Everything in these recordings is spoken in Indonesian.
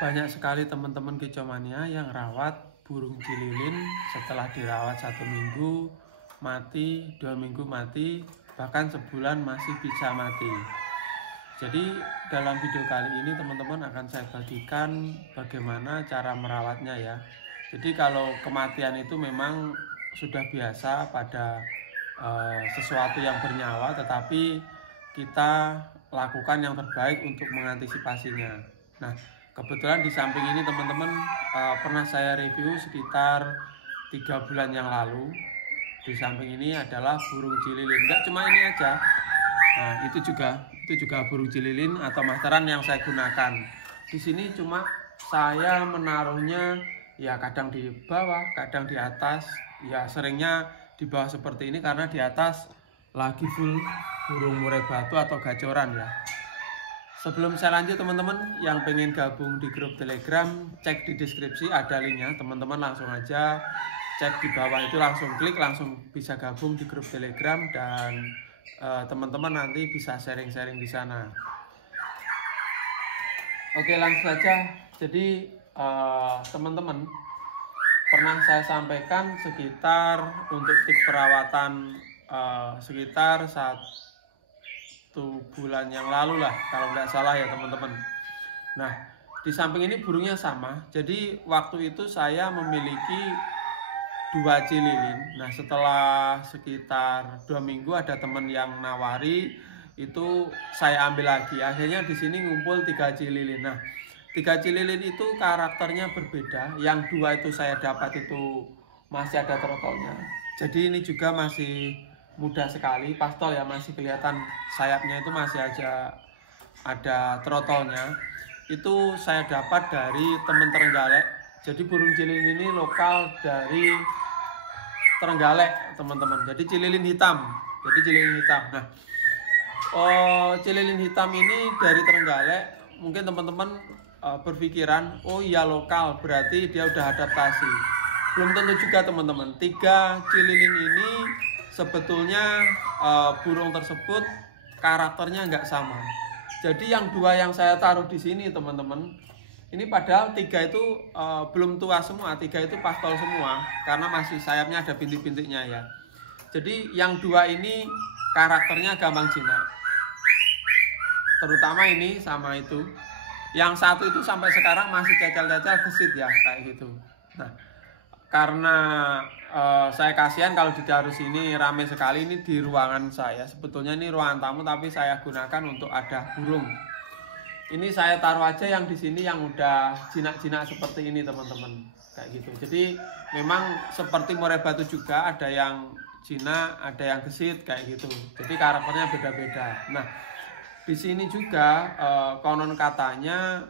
Banyak sekali teman-teman kicomania yang rawat burung cililin setelah dirawat 1 minggu mati, 2 minggu mati, bahkan sebulan masih bisa mati. Jadi dalam video kali ini teman-teman akan saya bagikan bagaimana cara merawatnya ya. Jadi kalau kematian itu memang sudah biasa pada sesuatu yang bernyawa, tetapi kita lakukan yang terbaik untuk mengantisipasinya. Nah, kebetulan di samping ini teman-teman pernah saya review sekitar 3 bulan yang lalu. Di samping ini adalah burung cililin. Enggak cuma ini aja. Nah, itu juga burung cililin atau masteran yang saya gunakan. Di sini cuma saya menaruhnya ya kadang di bawah, kadang di atas. Ya seringnya di bawah seperti ini karena di atas lagi full burung murai batu atau gacoran ya. Sebelum saya lanjut teman-teman yang pengen gabung di grup Telegram, cek di deskripsi ada linknya, teman-teman langsung aja cek di bawah itu, langsung klik langsung bisa gabung di grup Telegram dan teman-teman nanti bisa sharing-sharing di sana. Oke, langsung saja. Jadi teman-teman pernah saya sampaikan sekitar untuk tips perawatan sekitar 1 bulan yang lalu lah kalau nggak salah ya teman-teman. Nah, di samping ini burungnya sama. Jadi waktu itu saya memiliki 2 cililin. Nah, setelah sekitar 2 minggu ada teman yang nawari, itu saya ambil lagi. Akhirnya di sini ngumpul 3 cililin. Nah, 3 cililin itu karakternya berbeda. Yang 2 itu saya dapat itu masih ada trotolnya. Jadi ini juga masih muda sekali, pastol ya, masih kelihatan sayapnya itu masih aja ada trotolnya. Itu saya dapat dari teman Trenggalek. Jadi burung cililin ini lokal dari Trenggalek teman-teman. Jadi cililin hitam. Nah, cililin hitam ini dari Trenggalek. Mungkin teman-teman berpikiran, oh iya lokal, berarti dia udah adaptasi. Belum tentu juga teman-teman. 3 cililin ini sebetulnya burung tersebut karakternya nggak sama. Jadi yang 2 yang saya taruh di sini teman-teman, ini padahal 3 itu belum tua semua, 3 itu pastol semua karena masih sayapnya ada bintik-bintiknya ya. Jadi yang 2 ini karakternya gampang jinak, terutama ini sama itu. Yang 1 itu sampai sekarang masih cacal-cacal gesit ya kayak gitu. Nah, karena saya kasihan kalau ditaruh sini rame sekali. Ini di ruangan saya, sebetulnya ini ruangan tamu tapi saya gunakan untuk ada burung. Ini saya taruh aja yang di sini yang udah jinak-jinak seperti ini teman-teman, kayak gitu. Jadi memang seperti murai batu juga, ada yang jinak, ada yang gesit kayak gitu. Jadi karakternya beda-beda. Nah, di sini juga konon katanya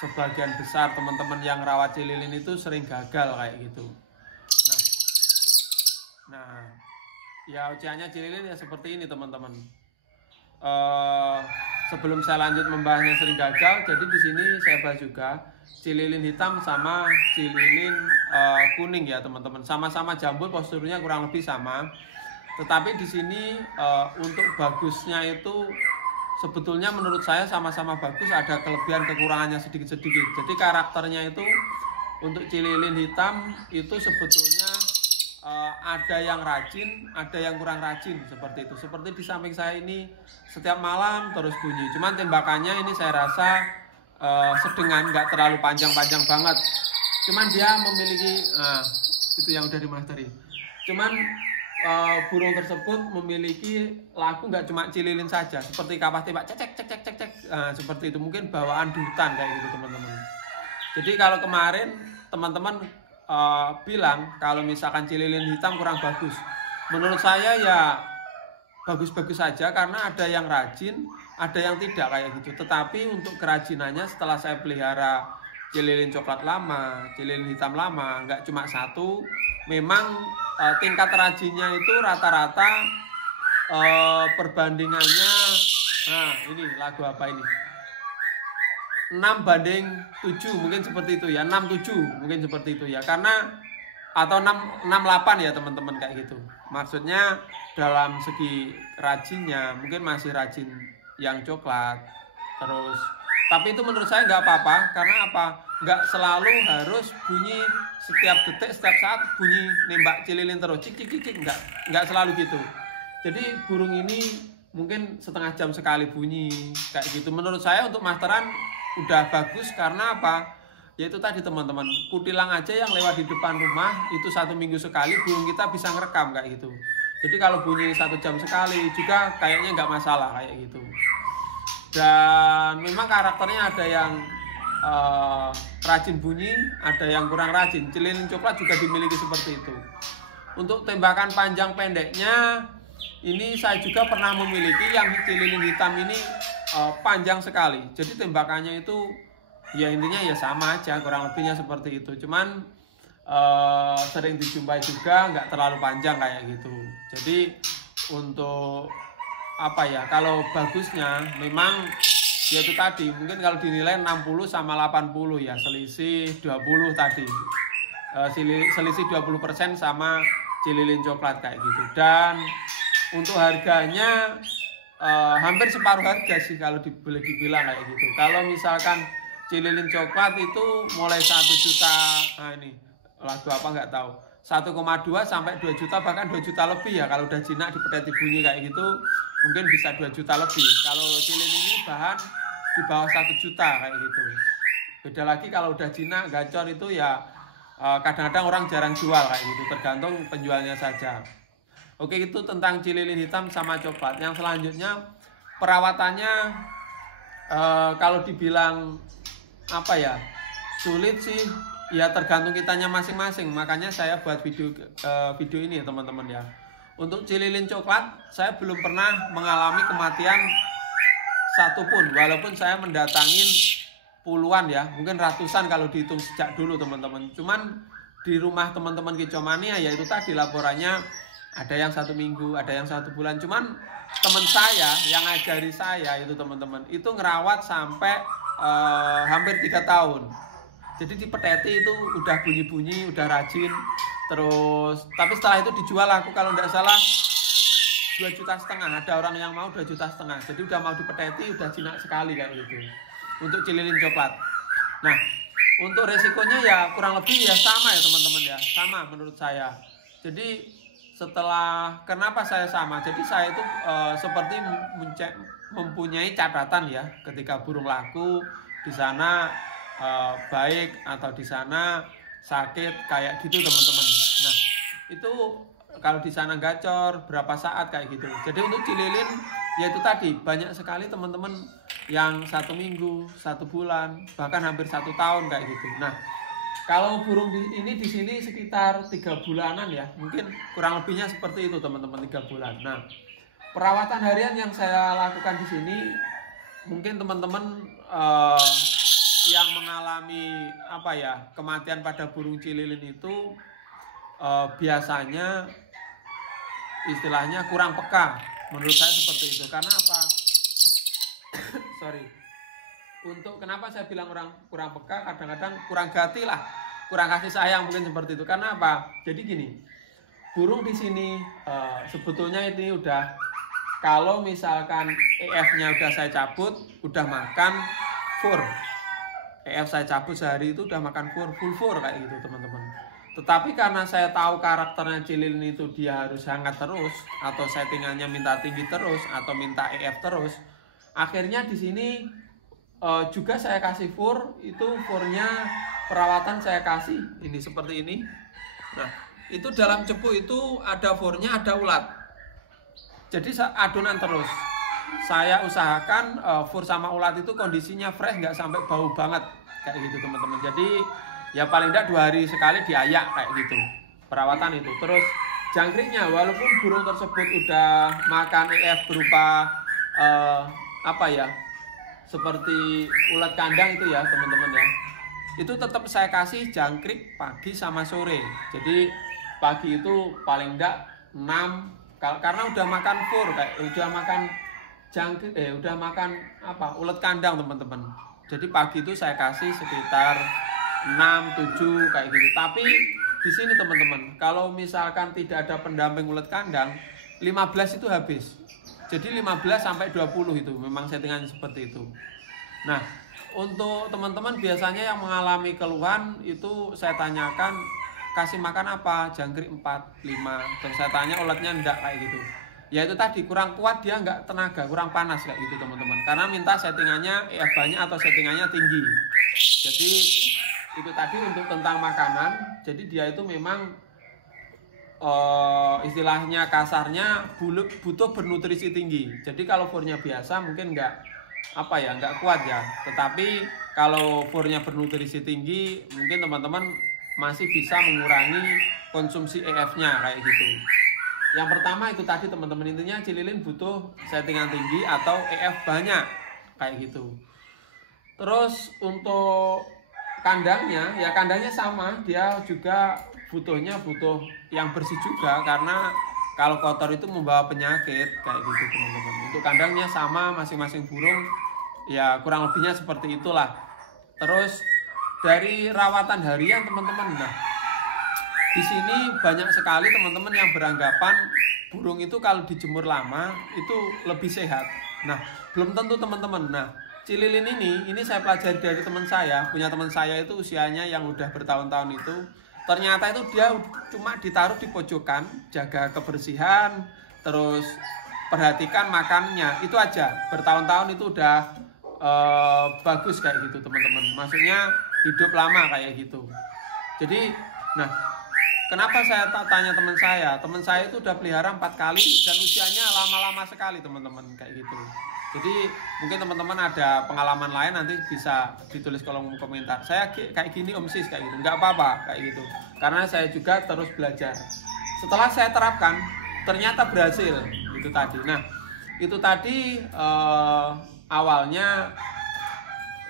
sebagian besar teman-teman yang rawat cililin itu sering gagal kayak gitu. Nah, ya ujiannya cililin ya seperti ini teman-teman. Sebelum saya lanjut membahasnya sering gagal, jadi di sini saya bahas juga cililin hitam sama cililin kuning ya teman-teman. Sama-sama jambul, posturnya kurang lebih sama. Tetapi di sini untuk bagusnya itu sebetulnya menurut saya sama-sama bagus, ada kelebihan kekurangannya sedikit-sedikit. Jadi karakternya itu untuk cililin hitam itu sebetulnya ada yang rajin, ada yang kurang rajin seperti itu. Seperti di samping saya ini setiap malam terus bunyi. Cuman tembakannya ini saya rasa sedengan, nggak terlalu panjang-panjang banget. Cuman dia memiliki itu yang udah dimasteri. Cuman burung tersebut memiliki laku nggak cuma cililin saja, seperti kapas tembak cek seperti itu, mungkin bawaan di hutan kayak gitu teman-teman. Jadi kalau kemarin teman-teman bilang kalau misalkan cililin hitam kurang bagus, menurut saya ya bagus-bagus saja karena ada yang rajin, ada yang tidak kayak gitu. Tetapi untuk kerajinannya setelah saya pelihara cililin coklat lama, cililin hitam lama, nggak cuma 1, memang tingkat rajinnya itu rata-rata perbandingannya, nah ini lagu apa ini, 6:7 mungkin seperti itu ya, 6:7 mungkin seperti itu ya, karena atau 6:8 ya teman-teman kayak gitu. Maksudnya dalam segi rajinnya mungkin masih rajin yang coklat, terus Tapi itu menurut saya nggak apa-apa, karena apa? Nggak selalu harus bunyi setiap detik, setiap saat bunyi nembak cililin terus, cik cik cik, nggak selalu gitu. Jadi burung ini mungkin setengah jam sekali bunyi kayak gitu. Menurut saya untuk masteran udah bagus, karena apa? Yaitu tadi teman-teman, kutilang aja yang lewat di depan rumah itu 1 minggu sekali burung kita bisa ngerekam kayak gitu. Jadi kalau bunyi 1 jam sekali juga kayaknya nggak masalah kayak gitu. Dan memang karakternya ada yang rajin bunyi, ada yang kurang rajin. Cililin coklat juga dimiliki seperti itu. Untuk tembakan panjang pendeknya, ini saya juga pernah memiliki yang cililin hitam ini panjang sekali. Jadi tembakannya itu ya intinya ya sama aja, kurang lebihnya seperti itu. Cuman sering dijumpai juga nggak terlalu panjang kayak gitu. Jadi untuk apa ya, kalau bagusnya memang ya itu tadi, mungkin kalau dinilai 60 sama 80 ya, selisih 20 tadi, selisih 20% sama cililin coklat kayak gitu. Dan untuk harganya hampir separuh harga sih kalau boleh dibilang kayak gitu. Kalau misalkan cililin coklat itu mulai 1 juta, nah ini lagu apa nggak tahu, 1,2 sampai 2 juta, bahkan 2 juta lebih ya. Kalau udah jinak dipeteti bunyi kayak gitu mungkin bisa 2 juta lebih. Kalau cililin ini bahan di bawah 1 juta kayak gitu. Beda lagi kalau udah jinak gacor itu ya kadang-kadang orang jarang jual kayak gitu, tergantung penjualnya saja. Oke, itu tentang cililin hitam sama coklat. Yang selanjutnya perawatannya kalau dibilang apa ya, sulit sih ya, tergantung kitanya masing-masing. Makanya saya buat video ini ya teman-teman ya. Untuk cililin coklat saya belum pernah mengalami kematian satupun, walaupun saya mendatangin puluhan ya, mungkin ratusan kalau dihitung sejak dulu teman-teman. Cuman di rumah teman-teman Kicomania ya itu tadi laporannya ada yang 1 minggu, ada yang 1 bulan. Cuman teman saya yang ngajari saya itu teman-teman itu ngerawat sampai hampir 3 tahun. Jadi di peteti itu udah bunyi-bunyi, udah rajin. Terus tapi setelah itu dijual aku kalau nggak salah 2,5 juta. Ada orang yang mau 2,5 juta. Jadi udah mau dipeteti, udah jinak sekali kayak gitu. Untuk cililin coklat. Nah, untuk resikonya ya kurang lebih ya sama ya teman-teman ya. Sama menurut saya. Jadi setelah, kenapa saya sama? Jadi saya itu seperti mempunyai catatan ya, ketika burung laku di sana baik atau di sana sakit kayak gitu teman-teman. Nah, itu kalau di sana gacor berapa saat kayak gitu. Jadi untuk cililin ya itu tadi banyak sekali teman-teman yang 1 minggu, 1 bulan, bahkan hampir 1 tahun kayak gitu. Nah, kalau burung ini di sini sekitar 3 bulanan ya, mungkin kurang lebihnya seperti itu teman-teman, 3 bulan. Nah, perawatan harian yang saya lakukan di sini, mungkin teman-teman yang mengalami apa ya, kematian pada burung cililin itu biasanya istilahnya kurang peka. Menurut saya seperti itu. Karena apa? Sorry. Untuk kenapa saya bilang kurang peka, kadang-kadang kurang gati lah, kurang kasih sayang mungkin seperti itu. Karena apa? Jadi gini, burung di sini sebetulnya ini udah, kalau misalkan EF-nya udah saya cabut, udah makan fur. EF saya cabut sehari itu udah makan full fur kayak gitu teman-teman. Tetapi karena saya tahu karakternya cililin itu dia harus hangat terus, atau settingannya minta tinggi terus, atau minta EF terus, akhirnya di sini juga saya kasih fur. Itu furnya perawatan saya kasih ini seperti ini. Nah, itu dalam cepu itu ada furnya, ada ulat. Jadi adonan terus. Saya usahakan fur sama ulat itu kondisinya fresh, nggak sampai bau banget kayak gitu teman-teman. Jadi ya paling tidak 2 hari sekali diayak kayak gitu perawatan itu. Terus jangkriknya, walaupun burung tersebut udah makan EF berupa apa ya, seperti ulat kandang itu ya teman-teman ya, itu tetap saya kasih jangkrik pagi sama sore. Jadi pagi itu paling enggak 6, karena udah makan fur, kayak udah makan jangkrik, udah makan apa, ulat kandang teman-teman. Jadi pagi itu saya kasih sekitar 6, 7 kayak gitu. Tapi di sini teman-teman, kalau misalkan tidak ada pendamping ulat kandang, 15 itu habis. Jadi 15 sampai 20 itu memang settingannya seperti itu. Nah, untuk teman-teman biasanya yang mengalami keluhan itu saya tanyakan kasih makan apa, jangkrik 4, 5, terus saya tanya uletnya enggak kayak gitu. Ya itu tadi kurang kuat, dia enggak tenaga, kurang panas kayak gitu teman-teman. Karena minta settingannya EF banyak atau settingannya tinggi. Jadi itu tadi untuk tentang makanan. Jadi dia itu memang istilahnya kasarnya butuh bernutrisi tinggi. Jadi kalau furnya biasa mungkin enggak kuat ya. Tetapi kalau furnya bernutrisi tinggi, mungkin teman-teman masih bisa mengurangi konsumsi EF-nya kayak gitu. Yang pertama itu tadi teman-teman, intinya cililin butuh settingan tinggi atau EF banyak kayak gitu. Terus untuk kandangnya, ya kandangnya sama, dia juga butuh yang bersih juga, karena kalau kotor itu membawa penyakit kayak gitu teman-teman. Untuk kandangnya sama, masing-masing burung ya kurang lebihnya seperti itulah. Terus dari rawatan harian teman-teman, nah di sini banyak sekali teman-teman yang beranggapan burung itu kalau dijemur lama itu lebih sehat. Nah belum tentu teman-teman. Nah cililin ini saya pelajari dari teman saya, punya teman saya itu usianya yang udah bertahun-tahun itu. Ternyata itu dia cuma ditaruh di pojokan, jaga kebersihan, terus perhatikan makannya, itu aja. Bertahun-tahun itu udah bagus kayak gitu teman-teman. Maksudnya hidup lama kayak gitu. Jadi, nah kenapa saya tanya teman saya? Teman saya itu udah pelihara 4 kali dan usianya lama-lama sekali teman-teman kayak gitu. Jadi mungkin teman-teman ada pengalaman lain nanti bisa ditulis kolom komentar. Saya kayak gini Om Sis kayak gitu, nggak apa-apa kayak gitu. Karena saya juga terus belajar. Setelah saya terapkan, ternyata berhasil itu tadi. Nah itu tadi awalnya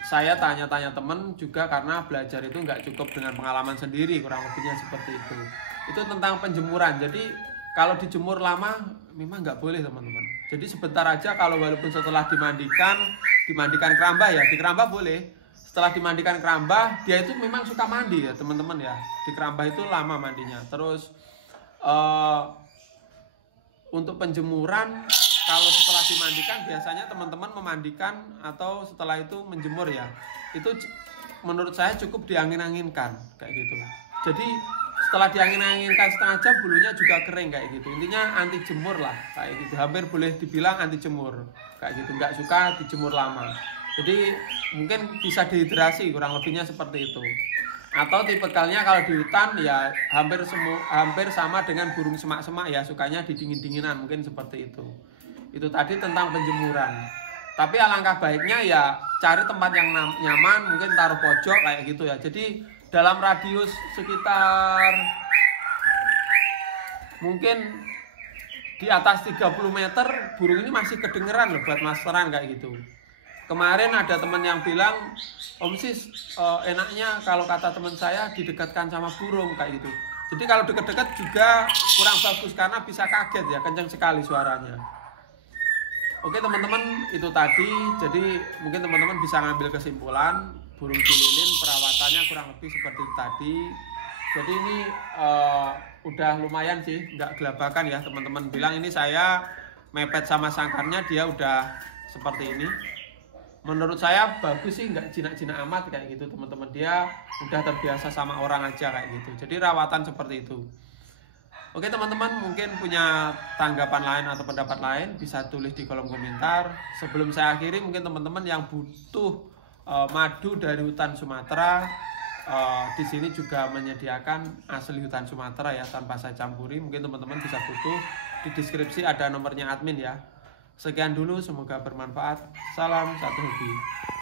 saya tanya-tanya temen juga karena belajar itu nggak cukup dengan pengalaman sendiri, kurang lebihnya seperti itu. Itu tentang penjemuran. Jadi kalau dijemur lama memang nggak boleh teman-teman. Jadi sebentar aja, kalau walaupun setelah dimandikan kerambah ya, di kerambah boleh. Setelah dimandikan kerambah, dia itu memang suka mandi ya teman-teman ya. Di kerambah itu lama mandinya. Terus untuk penjemuran, kalau setelah dimandikan biasanya teman-teman memandikan atau setelah itu menjemur ya. Itu menurut saya cukup diangin-anginkan kayak gitu. Jadi setelah diangin-anginkan setengah jam bulunya juga kering kayak gitu. Intinya anti jemur lah kayak gitu. Hampir boleh dibilang anti jemur kayak gitu. Nggak suka dijemur lama. Jadi mungkin bisa dehidrasi, kurang lebihnya seperti itu. Atau tipikalnya kalau di hutan ya hampir sama dengan burung semak-semak ya, sukanya didingin-dinginan, mungkin seperti itu. Itu tadi tentang penjemuran. Tapi alangkah baiknya ya cari tempat yang nyaman, mungkin taruh pojok kayak gitu ya. Jadi dalam radius sekitar mungkin di atas 30 meter burung ini masih kedengeran loh buat masteran kayak gitu. Kemarin ada teman yang bilang, Om Sis enaknya kalau kata teman saya didekatkan sama burung kayak gitu. Jadi kalau deket-deket juga kurang bagus karena bisa kaget ya, kencang sekali suaranya. Oke teman-teman, itu tadi. Jadi mungkin teman-teman bisa ngambil kesimpulan burung cililin perawatannya kurang lebih seperti tadi. Jadi ini udah lumayan sih, nggak gelabakan ya teman-teman. Bilang ini saya mepet sama sangkarnya, dia udah seperti ini. Menurut saya bagus sih, nggak jinak-jinak amat kayak gitu teman-teman. Dia udah terbiasa sama orang aja kayak gitu. Jadi rawatan seperti itu. Oke teman-teman, mungkin punya tanggapan lain atau pendapat lain bisa tulis di kolom komentar. Sebelum saya akhiri, mungkin teman-teman yang butuh madu dari hutan Sumatera, di sini juga menyediakan asli hutan Sumatera ya, tanpa saya campuri. Mungkin teman-teman bisa butuh, di deskripsi ada nomornya admin ya. Sekian dulu, semoga bermanfaat. Salam satu hobi.